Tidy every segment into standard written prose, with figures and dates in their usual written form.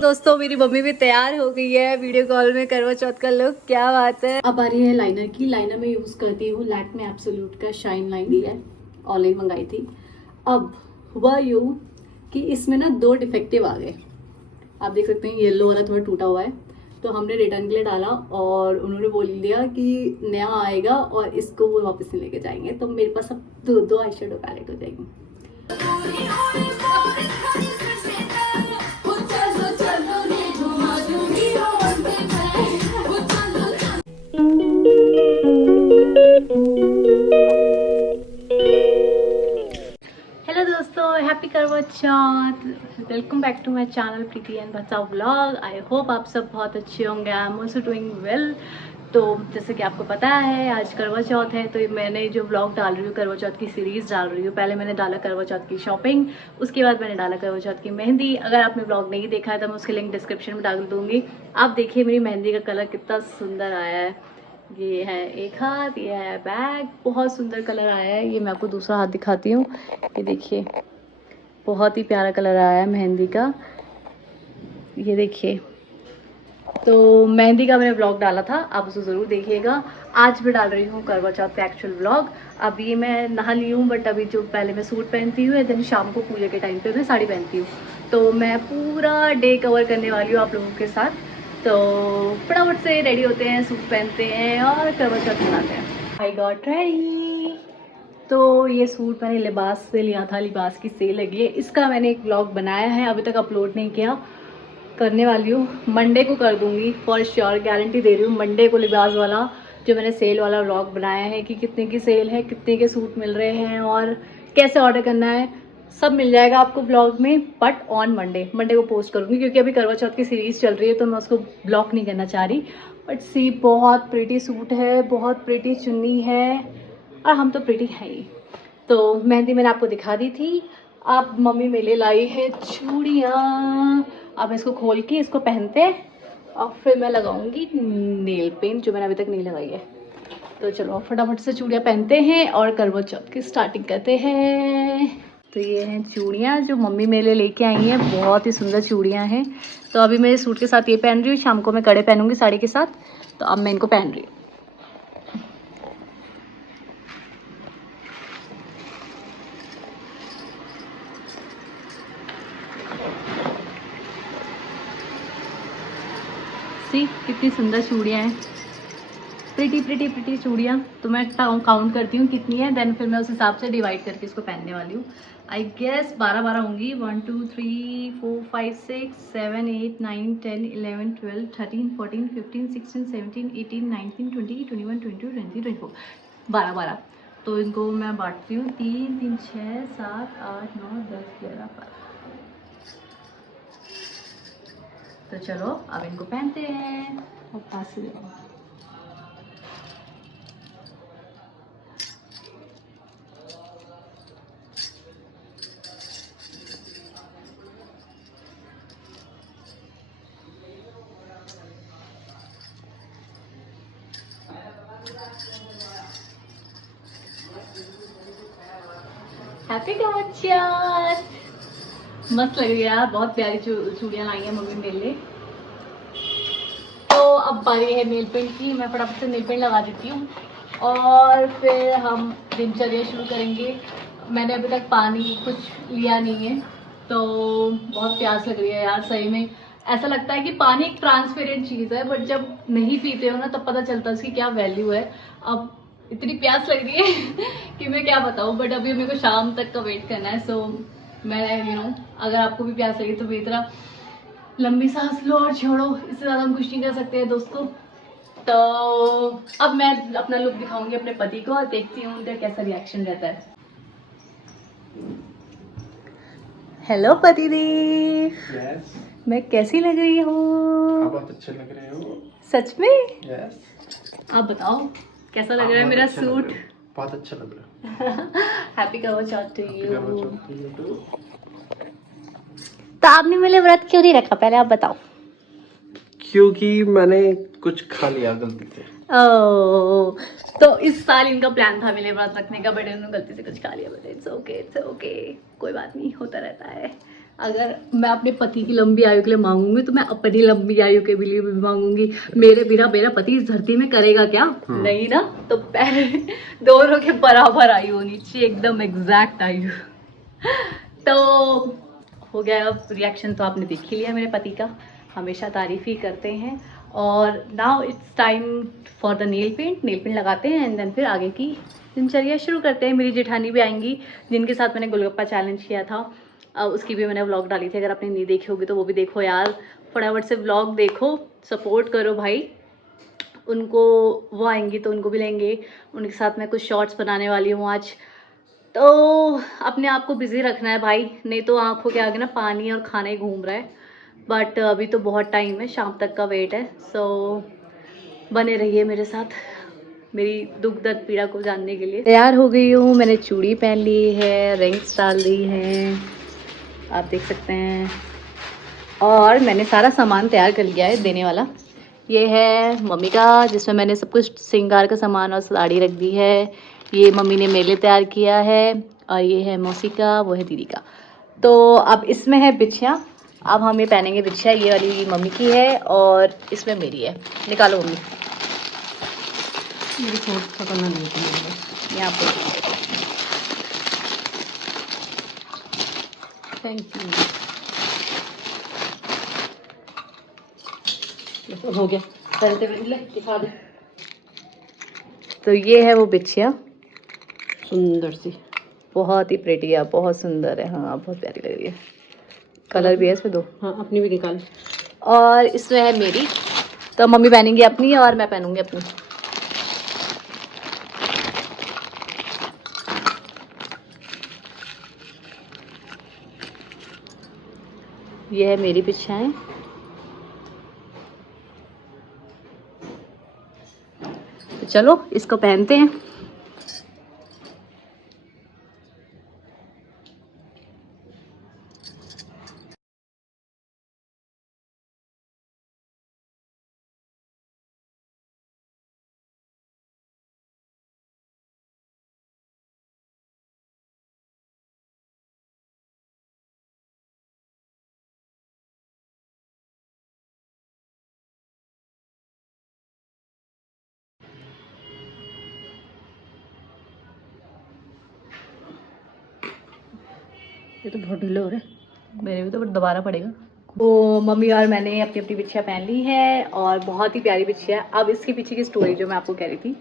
दोस्तों मेरी मम्मी भी तैयार हो गई है वीडियो कॉल में करवा चौथ का लुक। क्या बात है। अब आ रही है लाइनर की। लाइनर में यूज करती हूँ लैक्मे एब्सोल्यूट का शाइन लाइन है, ऑनलाइन मंगाई थी। अब हुआ यूँ कि इसमें ना 2 डिफेक्टिव आ गए। आप देख सकते हैं येलो वाला थोड़ा टूटा हुआ है, तो हमने रिटर्न के लिए डाला और उन्होंने बोल दिया कि नया आएगा और इसको वो वापस नहीं लेके जाएंगे। तो मेरे पास अब 2 आई शेडो पैलेट हो जाएंगी। हेलो दोस्तों, happy Karva Chauth. Welcome back to my channel Preeti and बचाओ व्लॉग। आई होप आप सब बहुत अच्छे होंगे। I am also doing well. तो जैसे कि आपको पता है आज करवा चौथ है, तो मैंने जो व्लॉग डाल रही हूँ करवा चौथ की सीरीज़ डाल रही हूँ। पहले मैंने डाला करवा चौथ की शॉपिंग, उसके बाद मैंने डाला करवा चौथ की मेहंदी। अगर आपने व्लॉग नहीं देखा है तो मैं उसकी लिंक डिस्क्रिप्शन में डाल दूँगी। आप देखिए मेरी मेहंदी का कलर कितना सुंदर आया है। ये है एक हाथ, ये है बैग, बहुत सुंदर कलर आया है। ये मैं आपको दूसरा हाथ दिखाती हूँ। ये देखिए बहुत ही प्यारा कलर आया है मेहंदी का। ये देखिए, तो मेहंदी का मैंने व्लॉग डाला था, आप उसे ज़रूर देखिएगा। आज मैं डाल रही हूँ करवा चौथ का एक्चुअल व्लॉग। अभी मैं नहा ली हूँ, बट अभी जो पहले मैं सूट पहनती हूँ देन शाम को पूजा के टाइम पे मैं साड़ी पहनती हूँ। तो मैं पूरा डे कवर करने वाली हूँ आप लोगों के साथ। तो फटाफट से रेडी होते हैं, सूट पहनते हैं और करवा चौथ मनाते हैं। I got ready. तो ये सूट मैंने लिबास से लिया था, लिबास की सेल लगी है। इसका मैंने एक व्लॉग बनाया है, अभी तक अपलोड नहीं किया, करने वाली हूँ। मंडे को कर दूंगी फॉर श्योर, गारंटी दे रही हूँ। मंडे को लिबास वाला जो मैंने सेल वाला व्लॉग बनाया है कि कितने की सेल है, कितने के सूट मिल रहे हैं और कैसे ऑर्डर करना है, सब मिल जाएगा आपको ब्लॉग में। बट ऑन मंडे को पोस्ट करूँगी, क्योंकि अभी करवा चौथ की सीरीज़ चल रही है तो मैं उसको ब्लॉक नहीं करना चाह रही। बट सी बहुत प्रिटी सूट है, बहुत प्रिटी चुन्नी है और हम तो प्रिटी है ही। तो मेहंदी मैंने आपको दिखा दी थी। अब मम्मी मेरे लाई है चूड़ियाँ। अब इसको खोल के इसको पहनते हैं और फिर मैं लगाऊंगी नेल पेंट, जो मैंने अभी तक नहीं लगाई है। तो चलो फटाफट से चूड़ियाँ पहनते हैं और करवा चौथ की स्टार्टिंग करते हैं। तो ये हैं चूड़ियाँ जो मम्मी मेरे लिए लेके आई हैं, बहुत ही सुंदर चूड़ियाँ हैं। तो अभी मैं सूट के साथ ये पहन रही हूँ, शाम को मैं कड़े पहनूंगी साड़ी के साथ। तो अब मैं इनको पहन रही हूँ। सी कितनी सुंदर चूड़ियाँ हैं, प्रिटी चूड़ियाँ। तो मैं काउंट करती हूँ कितनी है, देन फिर मैं उस हिसाब से डिवाइड करके इसको पहनने वाली हूँ। आई गेस 12 होंगी। 1 2 3 4 5 6 7 8 9 10 11 12 13 14 15 16 17 18 19 20 21 22 23 24 12। तो इनको मैं बांटती हूँ 3 3 6 7 8 9 10 11 12। तो चलो अब इनको पहनते हैं और पास से हैप्पी चौथ। मस्त लग रही है यार, बहुत प्यारी चूड़ियाँ लाई हैं मम्मी मेरे लिए। तो अब बारी है नेल पेंट की। मैं फटाफट से नेल पेंट लगा देती हूँ और फिर हम दिनचर्या शुरू करेंगे। मैंने अभी तक पानी कुछ लिया नहीं है, तो बहुत प्यास लग रही है यार सही में। ऐसा लगता है कि पानी एक ट्रांसपेरेंट चीज़ है, बट जब नहीं पीते हो ना तब पता चलता है उसकी क्या वैल्यू है। अब इतनी प्यास लग रही है कि मैं क्या बताऊँ, बट अभी मेरे को शाम तक का वेट करना है। सो मैं अगर आपको भी प्यास लगी तो मेरी तरह लंबी सांस लो और छोड़ो, इससे ज़्यादा हम कुछ नहीं कर सकते हैं दोस्तों। तो अब मैं अपना लुक दिखाऊंगी अपने पति को और देखती हूँ उनका कैसा रिएक्शन रहता है। हेलो पति देव। yes. मैं कैसी लग रही हूँ? आप बहुत अच्छे लग रहे हो। सच में? yes. आप बताओ कैसा लग रहा है मेरा सूट? बहुत अच्छा लग रहा है। Happy Karva Chauth to you. To. तो आपने मेरे व्रत क्यों नहीं रखा, पहले आप बताओ। क्योंकि मैंने कुछ खा लिया गलती से। ओह, तो इस साल इनका प्लान था मेरे व्रत रखने का, बट इन्होंने गलती से कुछ खा लिया। बट इट्स ओके, कोई बात नहीं, होता रहता है। अगर मैं अपने पति की लंबी आयु के लिए मांगूंगी तो मैं अपनी लंबी आयु के लिए भी मांगूंगी। मेरे बिना मेरा पति इस धरती में करेगा क्या? नहीं ना, तो पहले दोनों के बराबर आयु होनी चाहिए, एकदम एग्जैक्ट आयु। तो हो गया। अब रिएक्शन तो आपने देख ही लिया मेरे पति का, हमेशा तारीफ ही करते हैं। और now it's time for the nail paint. Nail paint लगाते हैं एंड देन फिर आगे की दिनचर्या शुरू करते हैं। मेरी जेठानी भी आएंगी जिनके साथ मैंने गोलगप्पा चैलेंज किया था, उसकी भी मैंने व्लॉग डाली थी। अगर आपने नहीं देखी होगी तो वो भी देखो यार, फटाफट से व्लॉग देखो, सपोर्ट करो भाई उनको। वो आएंगी तो उनको भी लेंगे, उनके साथ मैं कुछ शॉर्ट्स बनाने वाली हूँ आज। तो अपने आप को बिज़ी रखना है भाई, नहीं तो आंखों के आगे ना पानी और खाना ही घूम रहा है। बट अभी तो बहुत टाइम है, शाम तक का वेट है। सो बने रहिए मेरे साथ मेरी दुख दर्द पीड़ा को जानने के लिए। तैयार हो गई हूँ, मैंने चूड़ी पहन ली है, रिंग्स डाल दी हैं, आप देख सकते हैं। और मैंने सारा सामान तैयार कर लिया है देने वाला। ये है मम्मी का, जिसमें मैंने सब कुछ श्रृंगार का सामान और साड़ी रख दी है। ये मम्मी ने मेरे लिए तैयार किया है। और ये है मौसी का, वो है दीदी का। तो अब इसमें है बिछिया, अब हम ये पहनेंगे बिछिया। ये वाली मम्मी की है और इसमें मेरी है। निकालो मम्मी, मेरी फोट पकड़ना नहीं है यहाँ पे। Thank you. हो गया, पहनते हुए ले दिखा दे। तो ये है वो बिछिया, सुंदर सी, बहुत ही प्रेटी है, बहुत सुंदर है। हाँ बहुत प्यारी लग रही है, कलर भी है इसमें दो। हाँ अपनी भी निकाल। और इसमें है मेरी, तो मम्मी पहनेंगी अपनी और मैं पहनूंगी अपनी। ये है मेरी बिछियाएं। तो चलो इसको पहनते हैं। ये तो बहुत ढीले हो रहे हैं। मेरे भी तो दोबारा पड़ेगा। तो मम्मी और मैंने अपनी अपनी बिछिया पहन ली है और बहुत ही प्यारी बिछिया है। अब इसके पीछे की स्टोरी जो मैं आपको कह रही थी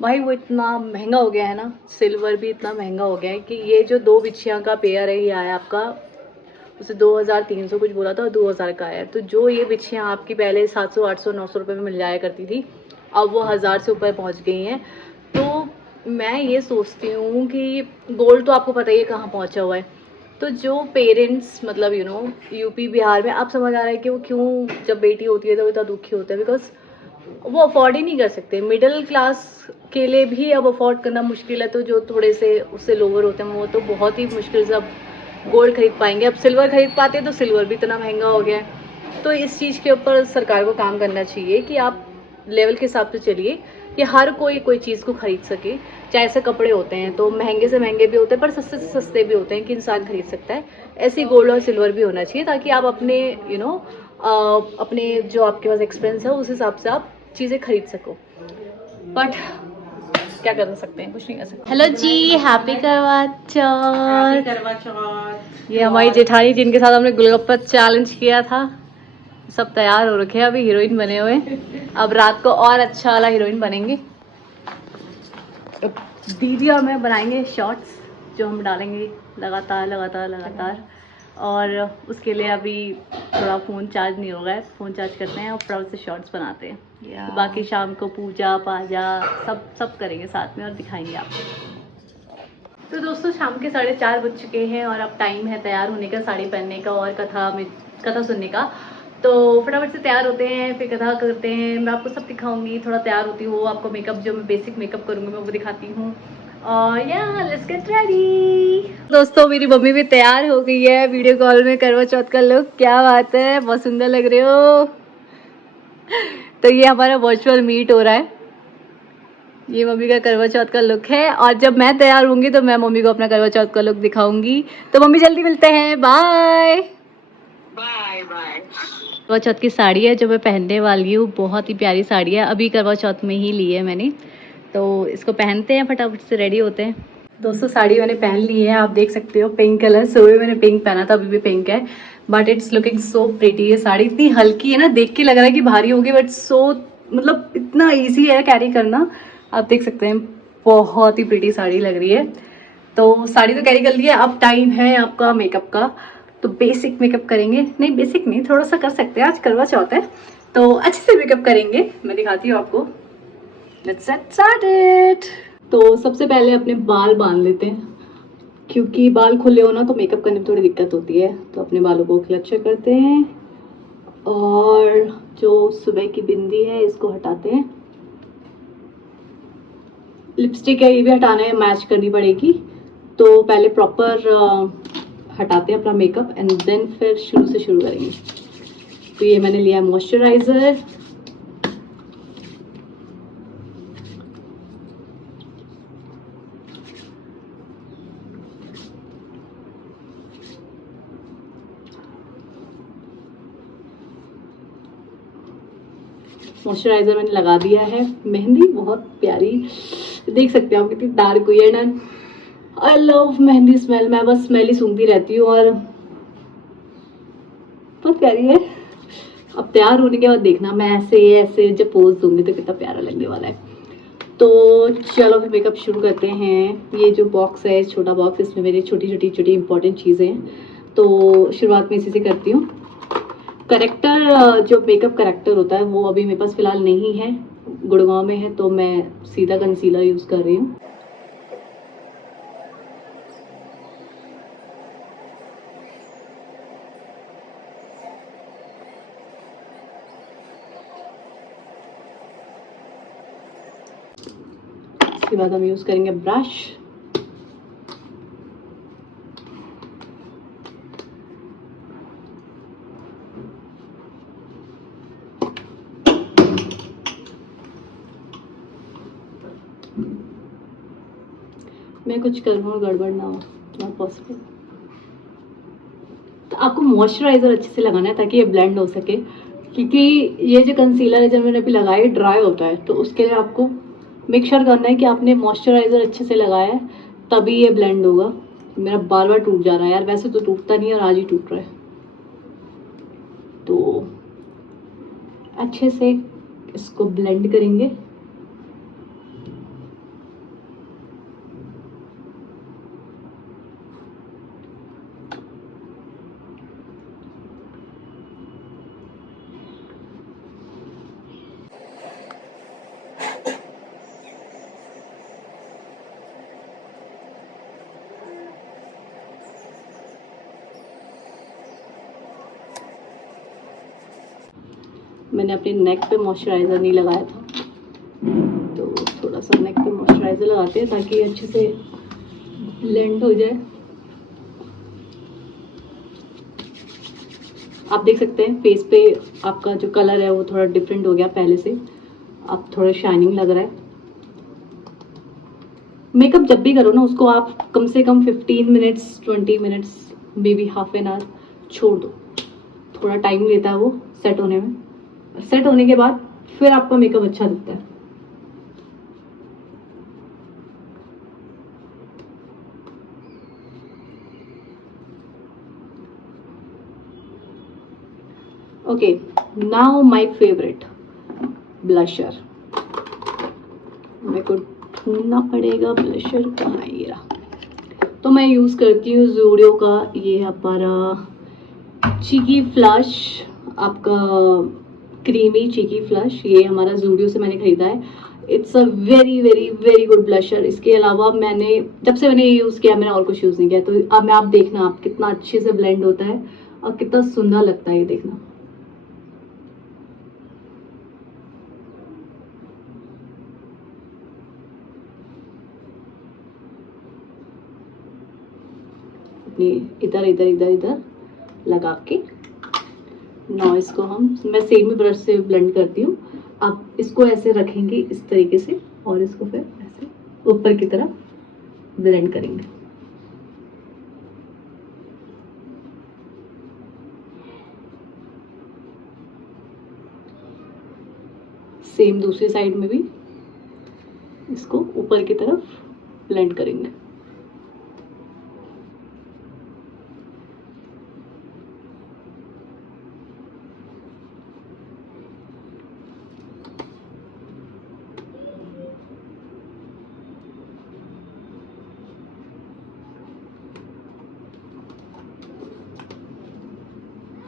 भाई, वो इतना महंगा हो गया है ना, सिल्वर भी इतना महंगा हो गया है कि ये जो दो बिछिया का पेयर है ये आया आपका, उसे 2300 कुछ बोला था और 2000 का आया। तो जो ये बिछिया आपकी पहले 700 800 900 रुपये में मिल जाया करती थी, अब वो 1000 से ऊपर पहुंच गई हैं। तो मैं ये सोचती हूँ कि गोल्ड तो आपको पता ही है कहाँ पहुँचा हुआ है। तो जो पेरेंट्स मतलब यूपी बिहार में, अब समझ आ रहा है कि वो क्यों जब बेटी होती है तो वो इतना दुखी होता है, बिकॉज वो अफोर्ड ही नहीं कर सकते। मिडिल क्लास के लिए भी अब अफोर्ड करना मुश्किल है, तो जो थोड़े से उससे लोअर होते हैं वो तो बहुत ही मुश्किल से अब गोल्ड खरीद पाएंगे। अब सिल्वर खरीद पाते हैं तो सिल्वर भी इतना महंगा हो गया है। तो इस चीज़ के ऊपर सरकार को काम करना चाहिए कि आप लेवल के हिसाब से चलिए कि हर कोई चीज़ को खरीद सके। चाहे ऐसे कपड़े होते हैं तो महंगे से महंगे भी होते हैं पर सस्ते से सस्ते भी होते हैं कि इंसान खरीद सकता है। ऐसे गोल्ड और सिल्वर भी होना चाहिए ताकि आप अपने अपने जो आपके पास एक्सपेंस है उस हिसाब से आप चीज़ें खरीद सको। बट क्या कर सकते हैं, कुछ नहीं कर सकते। हेलो जी, हैप्पी करवा चौथ। ये हमारी जेठानी जिनके साथ हमने गोलगप्पा चैलेंज किया था, सब तैयार हो रखे हैं, अभी हीरोइन बने हुए। अब रात को और अच्छा वाला हीरोइन बनेंगे। दीदी और मैं बनाएंगे शॉर्ट्स जो हम डालेंगे लगातार। और उसके लिए अभी थोड़ा फ़ोन चार्ज नहीं हो रहा है, फ़ोन चार्ज करते हैं और फटाफट से शॉर्ट्स बनाते हैं। तो बाकी शाम को पूजा पाजा सब करेंगे साथ में और दिखाएंगे आपको। तो दोस्तों शाम के 4:30 बज चुके हैं और अब टाइम है तैयार होने का, साड़ी पहनने का और कथा सुनने का। तो फटाफट से तैयार होते हैं, फिर कथा करते हैं। मैं आपको सब दिखाऊंगी, थोड़ा तैयार होती हूँ, आपको मेकअप जो मैं बेसिक मेकअप करूँगी मैं वो दिखाती हूँ। और लेट्स गेट रेडी। दोस्तों मेरी मम्मी भी तैयार हो गई है वीडियो कॉल में, करवा चौथ का लुक। क्या बात है, बहुत सुंदर लग रहे हो। तो ये हमारा वर्चुअल मीट हो रहा है ये मम्मी का करवा चौथ का लुक है, और जब मैं तैयार होंगी तो मैं मम्मी को अपना करवा चौथ का लुक दिखाऊंगी। तो मम्मी जल्दी मिलते हैं, बाय बाय बाय। करवा चौथ की साड़ी है जो मैं पहनने वाली हूँ, बहुत ही प्यारी साड़ी है, अभी करवा चौथ में ही ली है मैंने। तो इसको पहनते हैं, फटाफट से रेडी होते हैं। दोस्तों साड़ी मैंने पहन ली है, आप देख सकते हो पिंक कलर। सुबह मैंने पिंक पहना था, अभी भी पिंक है, but it's looking so pretty. ये साड़ी इतनी हल्की है ना, देख के लग रहा है कि भारी होगी, बट सो मतलब इतना ईजी है कैरी करना। आप देख सकते हैं बहुत ही प्रिटी साड़ी लग रही है। तो साड़ी तो कैरी कर ली है, अब टाइम है आपका मेकअप का। तो बेसिक मेकअप करेंगे, नहीं बेसिक नहीं, थोड़ा सा कर सकते हैं, आज करवा चौथ है तो अच्छे से मेकअप करेंगे। मैं दिखाती हूँ आपको। Let's get started. तो सबसे पहले अपने बाल बांध लेते हैं, क्योंकि बाल खुले हो ना तो मेकअप करने में थोड़ी दिक्कत होती है। तो अपने बालों को क्लचर करते हैं, और जो सुबह की बिंदी है इसको हटाते हैं। लिपस्टिक है, ये भी हटाना है, मैच करनी पड़ेगी। तो पहले प्रॉपर हटाते हैं अपना मेकअप, एंड देन फिर शुरू से शुरू करेंगे। तो ये मैंने लिया है मॉइस्चराइजर, मॉइस्चराइजर मैंने लगा दिया है। मेहंदी बहुत प्यारी, देख सकते हैं आप कितनी डार्क हुई है ना। आई लव मेहंदी स्मेल, मैं बस स्मेल ही सूंघती रहती हूँ, और बहुत प्यारी है। अब तैयार होने के बाद देखना मैं ऐसे ऐसे जब पोज दूंगी तो कितना प्यारा लगने वाला है। तो चलो फिर मेकअप शुरू करते हैं। ये जो बॉक्स है, छोटा बॉक्स, इसमें मेरी छोटी छोटी छोटी इंपॉर्टेंट चीज़ें हैं। तो शुरुआत में इसी से करती हूँ। करेक्टर, जो मेकअप करेक्टर होता है वो अभी मेरे पास फ़िलहाल नहीं है, गुड़गांव में है, तो मैं सीधा कंसीलर यूज़ कर रही हूँ। उसके बाद हम यूज़ करेंगे ब्रश। मैं कुछ करूँ और गड़बड़ ना हो, नॉट पॉसिबल। तो आपको मॉइस्चराइजर अच्छे से लगाना है ताकि ये ब्लेंड हो सके, क्योंकि ये जो कंसीलर है जब मैंने अभी लगाया ड्राई होता है, तो उसके लिए आपको मेक श्योर करना है कि आपने मॉइस्चराइजर अच्छे से लगाया है, तभी ये ब्लेंड होगा। मेरा बार बार टूट जा रहा है यार, वैसे तो टूटता नहीं है और आज ही टूट रहा है। तो अच्छे से इसको ब्लेंड करेंगे। मैंने अपने नेक पे मॉइस्चराइज़र नहीं लगाया था, तो थोड़ा सा नेक पे मॉइस्चराइज़र लगाते हैं ताकि अच्छे से ब्लेंड हो जाए। आप देख सकते हैं फेस पे आपका जो कलर है वो थोड़ा डिफरेंट हो गया पहले से, आप थोड़ा शाइनिंग लग रहा है। मेकअप जब भी करो ना उसको आप कम से कम 15 minutes 20 minutes may be half an hour छोड़ दो, थोड़ा टाइम लेता है वो सेट होने में। सेट होने के बाद फिर आपका मेकअप अच्छा दिखता है। Okay, now my favourite blusher. मेरे को ढूंढना पड़ेगा ब्लशर कहाँ है, ये रहा। तो मैं यूज़ करती हूँ ज़ूडियो का ये हमारा चीकी फ्लश, आपका क्रीमी चीकी फ्लश। ये हमारा ज़ूडियो से मैंने खरीदा है। It's a very very very good blusher. इसके अलावा मैंने जब से मैंने ये यूज़ किया मैंने और कुछ यूज़ नहीं किया। तो अब मैं आप देखना आप कितना अच्छे से ब्लेंड होता है और कितना सुंदर लगता है ये देखना। इधर इधर इधर इधर लगा के नॉइस को मैं सेम ही ब्रश से ब्लेंड करती हूँ। आप इसको ऐसे रखेंगे इस तरीके से और इसको फिर ऐसे ऊपर की तरफ ब्लेंड करेंगे। सेम दूसरी साइड में भी इसको ऊपर की तरफ ब्लेंड करेंगे।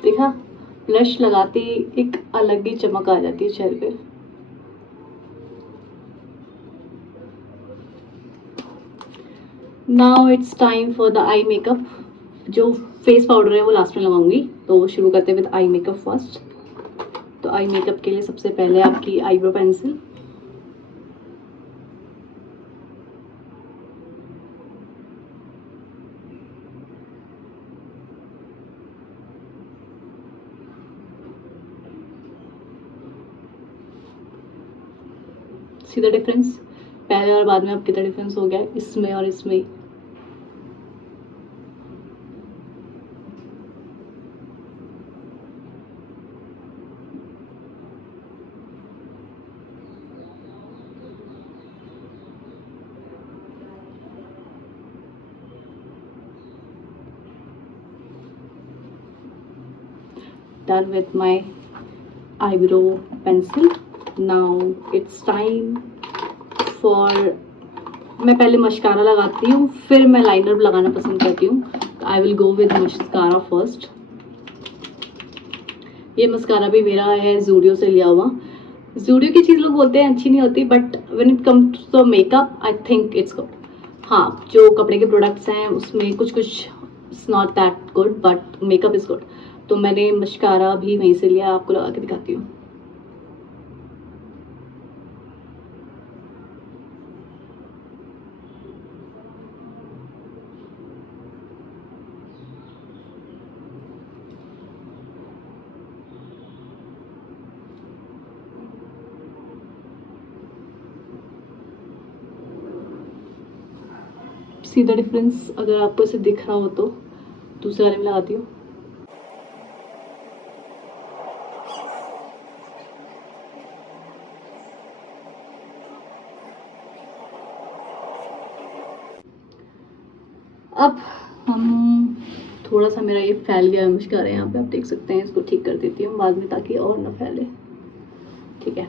देखा, ब्लश लगाते ही एक अलग ही चमक आ जाती है चेहरे पे। Now it's time for the eye makeup. जो फेस पाउडर है वो लास्ट में लगाऊंगी, तो शुरू करते हैं विद आई मेकअप फर्स्ट। तो आई मेकअप के लिए सबसे पहले आपकी eyebrow pencil, see the difference, पहले और बाद में अब कितना डिफरेंस हो गया इसमें और इसमें। Done with my eyebrow pencil. Now it's time for, मैं पहले मस्कारा लगाती हूँ फिर मैं लाइनर लगाना पसंद करती हूँ। I will go with mascara first. ये मस्कारा भी मेरा है जूडियो से लिया हुआ। जूडियो की चीज़ लोग बोलते हैं अच्छी नहीं होती, but when it comes to the makeup I think it's good. हाँ, जो कपड़े के प्रोडक्ट्स हैं उसमें कुछ it's not that good, but makeup is good. तो मैंने मस्कारा भी वहीं से लिया, आपको लगा के दिखाती हूँ। सी द डिफरेंस, अगर आपको इसे दिख रहा हो तो दूसरे वाले में लगाती हूँ। अब हम थोड़ा सा, मेरा ये फैल गया मस्कारा यहाँ पे, आप देख सकते हैं। इसको ठीक कर देती हूँ बाद में ताकि और ना फैले। ठीक है,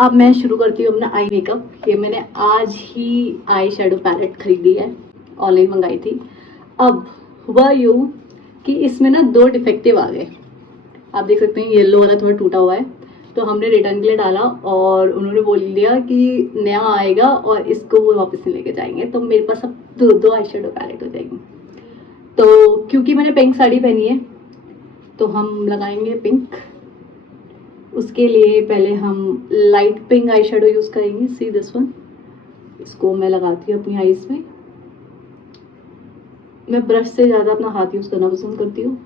अब मैं शुरू करती हूँ अपना आई मेकअप। ये मैंने आज ही आई शेडो पैलेट खरीदी है, ऑनलाइन मंगाई थी। अब हुआ यूँ कि इसमें ना 2 डिफेक्टिव आ गए। आप देख सकते हैं येलो वाला थोड़ा टूटा हुआ है, तो हमने रिटर्न के लिए डाला और उन्होंने बोल दिया कि नया आएगा और इसको वो वापस नहीं लेके जाएंगे। तो मेरे पास अब 2 आई शेडो पैलेट हो जाएंगी। तो क्योंकि मैंने पिंक साड़ी पहनी है तो हम लगाएंगे पिंक। उसके लिए पहले हम light pink eye shadow use करेंगे। सी दिस वन, इसको मैं लगाती हूँ अपनी आईज में। मैं ब्रश से ज़्यादा अपना हाथ यूज़ करना पसंद करती हूँ।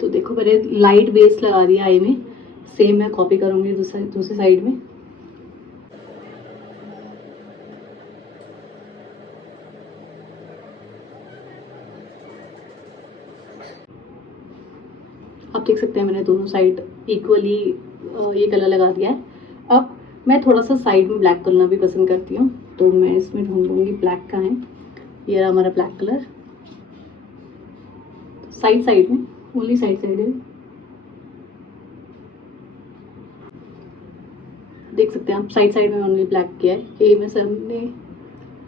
तो देखो मैंने लाइट बेस लगा दिया आई में। सेम मैं कॉपी करूँगी दूसरी साइड में। आप देख सकते हैं मैंने दोनों साइड इक्वली ये कलर लगा दिया है। अब मैं थोड़ा सा साइड में ब्लैक करना भी पसंद करती हूँ, तो मैं इसमें ढूंढूंगी ब्लैक का है। ये रहा हमारा ब्लैक कलर। साइड में, ओनली साइड है। देख सकते हैं आप, साइड में ओनली ब्लैक किया है। ये मैं सामने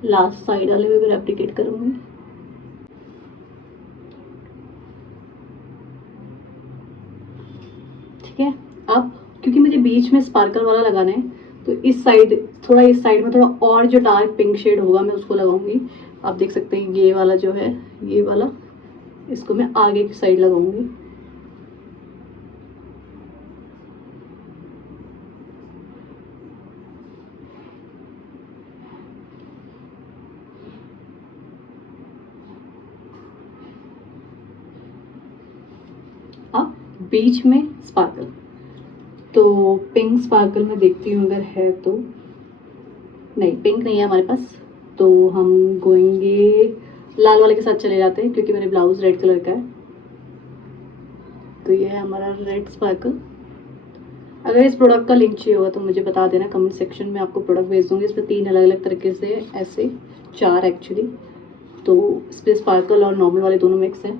लास्ट साइड वाले में भी रेप्लिकेट करूँगी। ठीक है, अब क्योंकि मुझे बीच में स्पार्कल वाला लगाना है तो इस साइड में थोड़ा और जो डार्क पिंक शेड होगा मैं उसको लगाऊंगी। आप देख सकते हैं ये वाला जो है, ये वाला, इसको मैं आगे की साइड लगाऊंगी। अब बीच में स्पार्कल, तो पिंक स्पार्कल में देखती हूँ अगर है तो। नहीं, पिंक नहीं है हमारे पास, तो हम गोएंगे लाल वाले के साथ चले जाते हैं क्योंकि मेरे ब्लाउज रेड कलर का है। तो ये है हमारा रेड स्पार्कल। अगर इस प्रोडक्ट का लिंक चाहिए होगा तो मुझे बता देना कमेंट सेक्शन में, आपको प्रोडक्ट भेज दूँगी। इस पर 3 अलग अलग तरीके से, ऐसे 4 एक्चुअली, तो इस पर स्पार्कल और नॉर्मल वाले दोनों मिक्स हैं।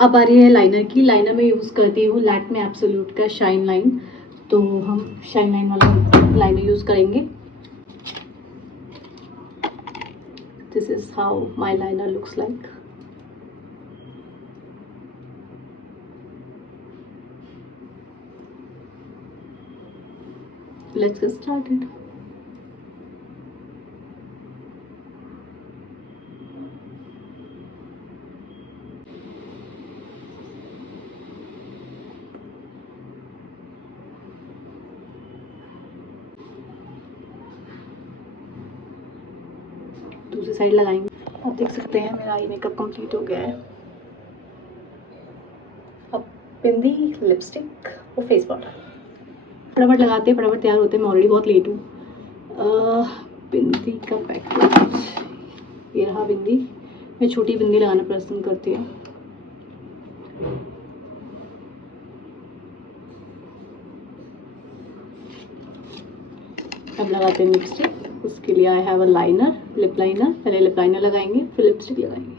अब आ रही है लाइनर की। लाइनर में यूज़ करती हूँ लैक्मे एब्सोल्यूट का शाइन लाइन, तो हम शाइन लाइन वाला लाइनर यूज़ करेंगे। This is how my liner looks like. Let's get started. दूसरी साइड लगाएंगे। आप देख सकते हैं मेरा आई मेकअप कंप्लीट हो गया है। अब बिंदी, लिपस्टिक और फेस पाउडर फटाफट लगाते हैं, फटाफट तैयार होते हैं। मैं ऑलरेडी बहुत लेट हूँ। बिंदी का पैकेज, ये रहा बिंदी। मैं छोटी बिंदी लगाना पसंद करती हूँ। अब लगाते हैं लिपस्टिक। उसके लिए I have a liner, lip liner. पहले लिप लाइनर लगाएंगे, फिर लिपस्टिक लगाएंगे।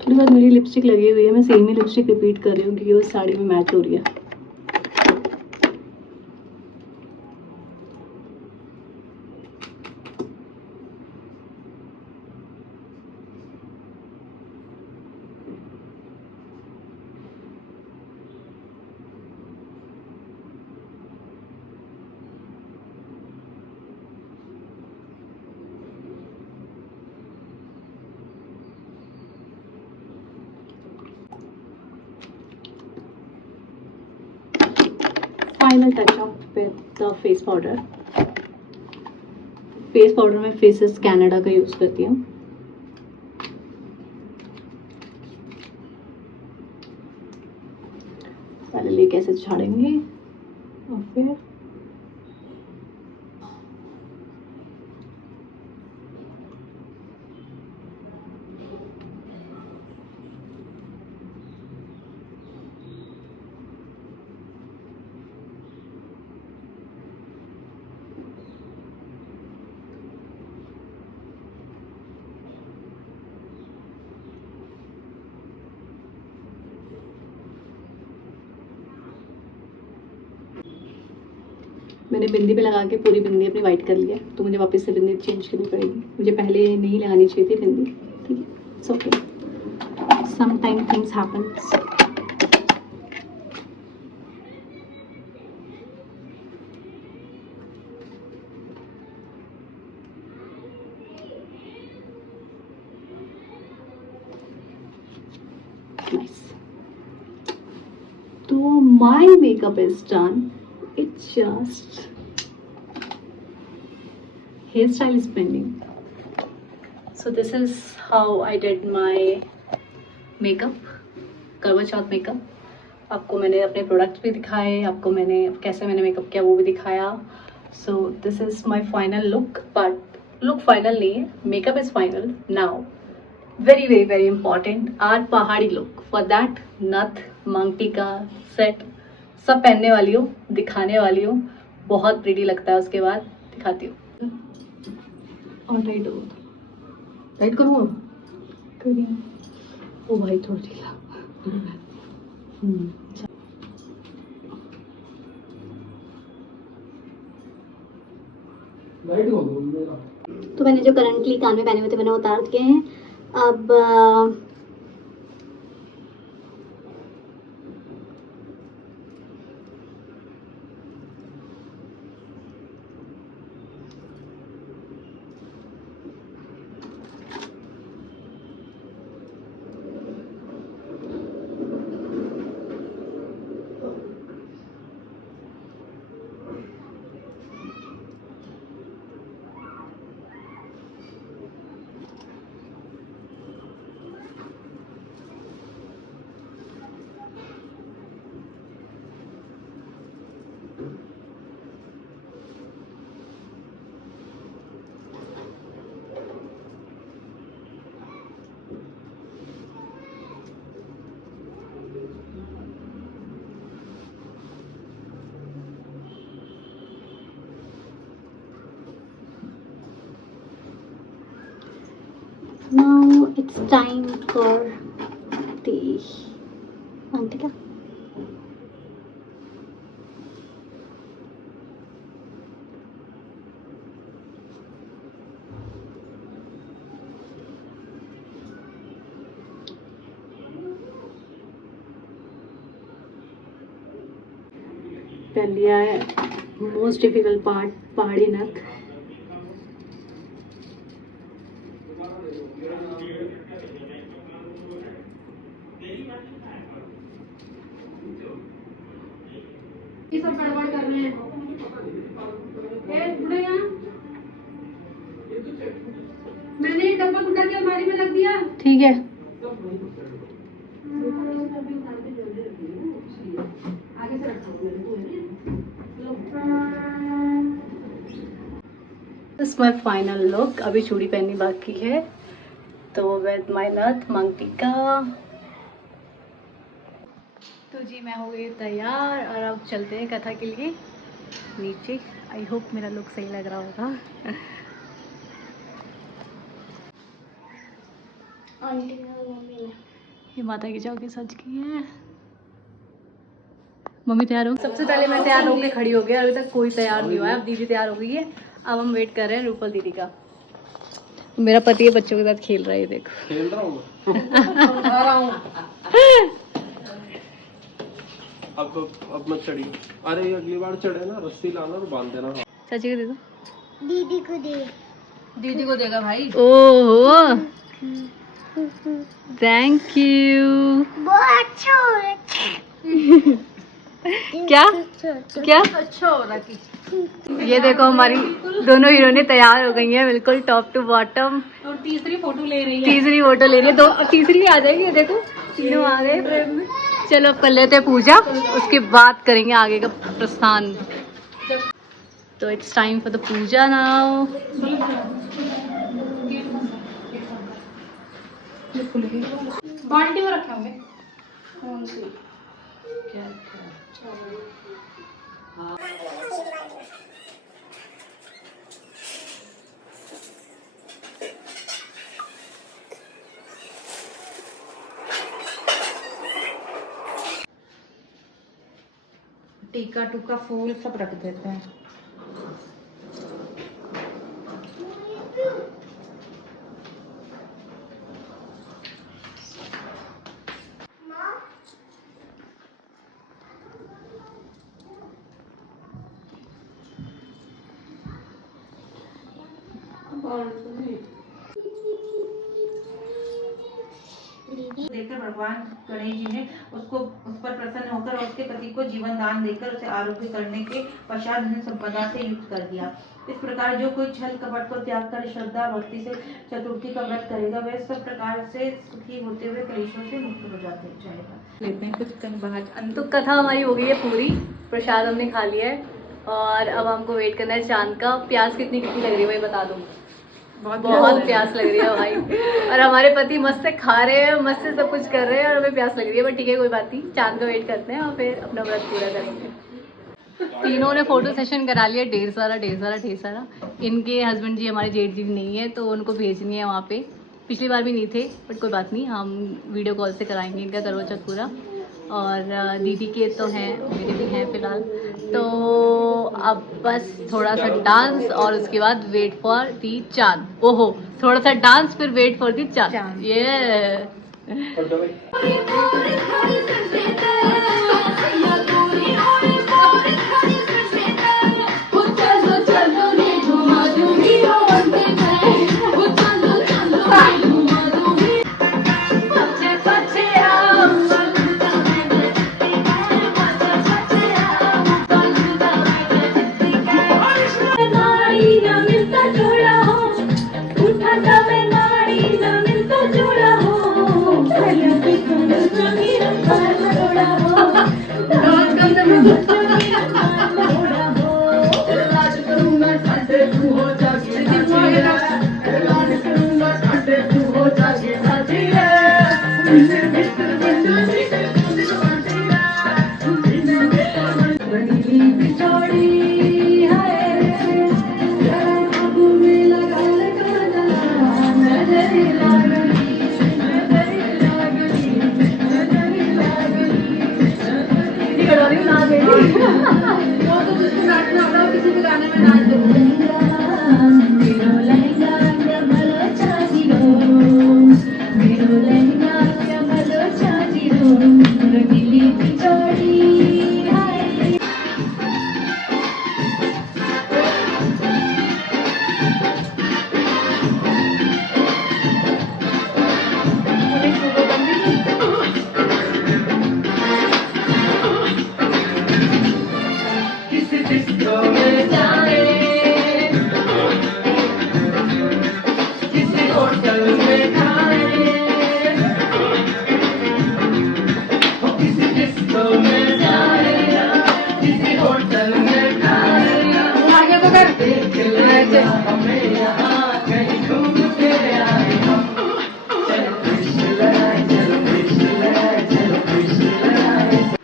थोड़ी बहुत मेरी लिपस्टिक लगी हुई है, मैं सेम ही लिपस्टिक रिपीट कर रही हूँ क्योंकि वो साड़ी में मैच हो रही है। Final touch up with the face powder. Face powder में फेसेस कनाडा का यूज़ करती हूँ। पहले लेके ऐसे झाड़ेंगे और फिर मैंने बिंदी पे लगा के पूरी बिंदी अपनी वाइट कर लिया, तो मुझे वापस से बिंदी चेंज करनी पड़ेगी। मुझे पहले नहीं लगानी चाहिए थी बिंदी, ठीक है, it's okay, some time things happens. Nice. So my makeup is done. It's just hairstyle is pending. So this is how I did my makeup, करवा चौथ मेकअप। आपको मैंने अपने प्रोडक्ट्स भी दिखाए, आपको मैंने कैसे मैंने मेकअप किया वो भी दिखाया। So this is my final look, but look final नहीं है, makeup is final now. Very very very important, our पहाड़ी लुक। फॉर दैट नथ, मांग टीका सेट सब पहनने वाली हूँ, दिखाने वाली हूँ, बहुत प्रीटी लगता है। उसके बाद दिखाती हूँ। और टाइट हो टाइट करूँ करिए। ओ भाई थोड़ा ढीला। तो मैंने जो करंटली कान में पहने हुए थे मैंने उतार दिए हैं। अब now it's time for the mantika. कर लिया है मोस्ट डिफिकल्ट पार्ट, पहाड़ी नथ। ये सब गड़बड़ कर रहे हैं। मैंने डब्बा उठा के अलमारी में रख दिया। ठीक है। This my final look. अभी चूड़ी पहननी बाकी है। तो विद माई नथ मंगटिका। तो जी मैं हो गई तैयार और अब चलते हैं कथा के लिए नीचे। आई होप मेरा लुक सही लग रहा होगा। ये माता की चौकी सज की है। मम्मी तैयार हो। सबसे पहले मैं तैयार होकर खड़ी हो गई। अभी तक कोई तैयार नहीं हुआ है। अब दीदी तैयार हो गई है। अब हम वेट कर रहे हैं रूपल दीदी का। मेरा पति है बच्चों के साथ खेल रहा है। देखो खेल रहा हूँ अब मैं चढ़ी। अरे अगली बार चढ़े ना रस्सी लाना और बांध देना। चाची को दे दो। दीदी को दे। दीदी को देगा भाई। ओहो थैंक यू। बहुत अच्छा हो रहा है। क्या क्या अच्छा हो रहा है। ये देखो हमारी दोनों हीरोइनें तैयार हो गई हैं बिल्कुल टॉप टू बॉटम। और तीसरी फोटो ले रही है। तीसरी फोटो ले रही है। दो तीसरी आ जाएगी। ये देखो तीनों आ गए। चलो अब कर लेते हैं पूजा। उसके बाद करेंगे आगे का प्रस्थान। तो it's time for the puja now. बाल्टी में रखे होंगे। टीका टूका फूल सब रख देते हैं। देखकर भगवान गणेश जी ने उसको उस पर प्रसन्न होकर और उसके पति को जीवन दान देकर उसे आरोग्य करने के पश्चात धन संपदा से युक्त कर दिया। इस प्रकार जो कोई छल कपट को त्याग कर श्रद्धा भक्ति से चतुर्थी का व्रत करेगा वह सब प्रकार से सुखी होते हुए कलेशों से मुक्त हो जाएगा। लेते हैं कुछ कहीं बाहर। तो कथा हमारी हो गई है पूरी। प्रसाद हमने खा लिया है और अब हमको वेट करना है चांद का। प्यास कितनी कितनी लग रही है भाई बता दो। बहुत प्यास लग रही है भाई। और हमारे पति मस्त से खा रहे हैं मस्त से सब कुछ कर रहे हैं और हमें प्यास लग रही है। बट ठीक है कोई बात नहीं। चांद का वेट करते हैं और फिर अपना व्रत पूरा करेंगे। तीनों ने फोटो सेशन करा लिया, ढेर सारा। इनके हस्बैंड जी हमारे जेठ जी नहीं है तो उनको भेजनी है वहाँ पे। पिछली बार भी नहीं थे बट कोई बात नहीं, हम वीडियो कॉल से कराएंगे इनका करवा चौथ पूरा। और दीदी के तो हैं, मेरे भी हैं फिलहाल। तो अब बस थोड़ा सा डांस और उसके बाद वेट फॉर दी चांद। ओहो, थोड़ा सा डांस फिर वेट फॉर दी चांद। ये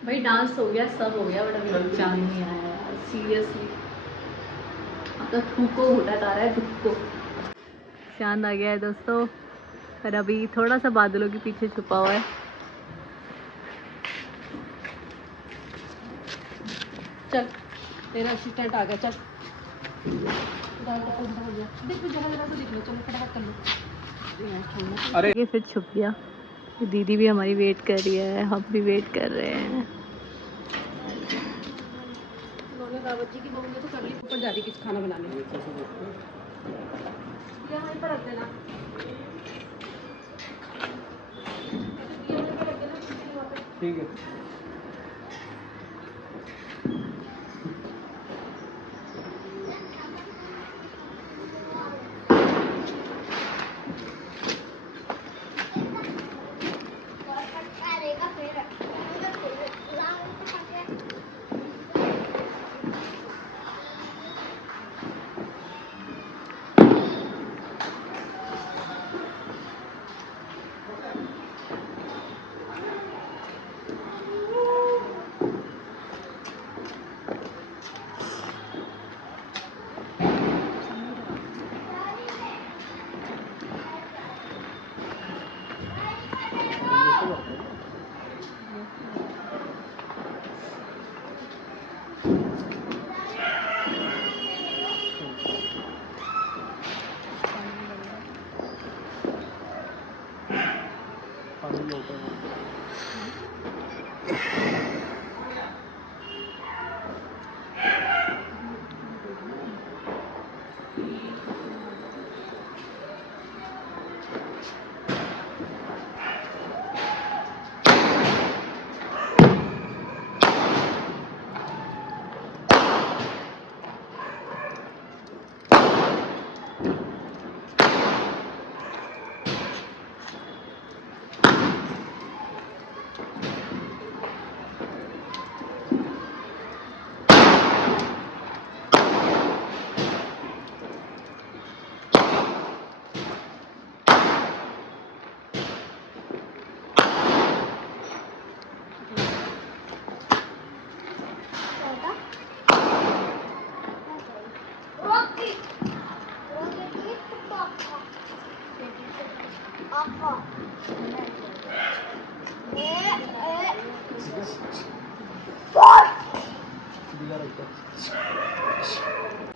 भाई डांस हो गया, सब हो गया, बट अभी चांद नहीं आया यार, सीरियसली। अब तो थूको घुटत आ रहा है, थूको। चांद आ गया है दोस्तों, पर अभी थोड़ा सा बादलों के पीछे छुपा हुआ है। चल तेरा असिस्टेंट आ गया, चल अरे ये फिर छुप गया। दीदी भी हमारी वेट कर रही है, हम भी वेट कर रहे हैं। दावत जी की बहू ने तो कर ली, ऊपर जा रही किस खाना बनाने। यहाँ पर रख देना। ठीक है।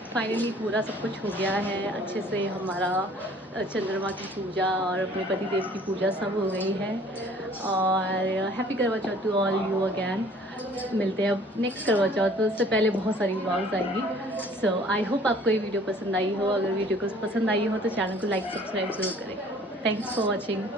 फाइनली पूरा सब कुछ हो गया है अच्छे से। हमारा चंद्रमा की पूजा और अपने पति देव की पूजा सब हो गई है। और happy Karva Chauth to all you again. मिलते हैं अब नेक्स्ट करवा चौथ, तो उससे पहले बहुत सारी व्लॉग्स आएंगी। सो आई होप आपको ये वीडियो पसंद आई हो। अगर वीडियो को पसंद आई हो तो चैनल को लाइक सब्सक्राइब जरूर करें। Thanks for watching.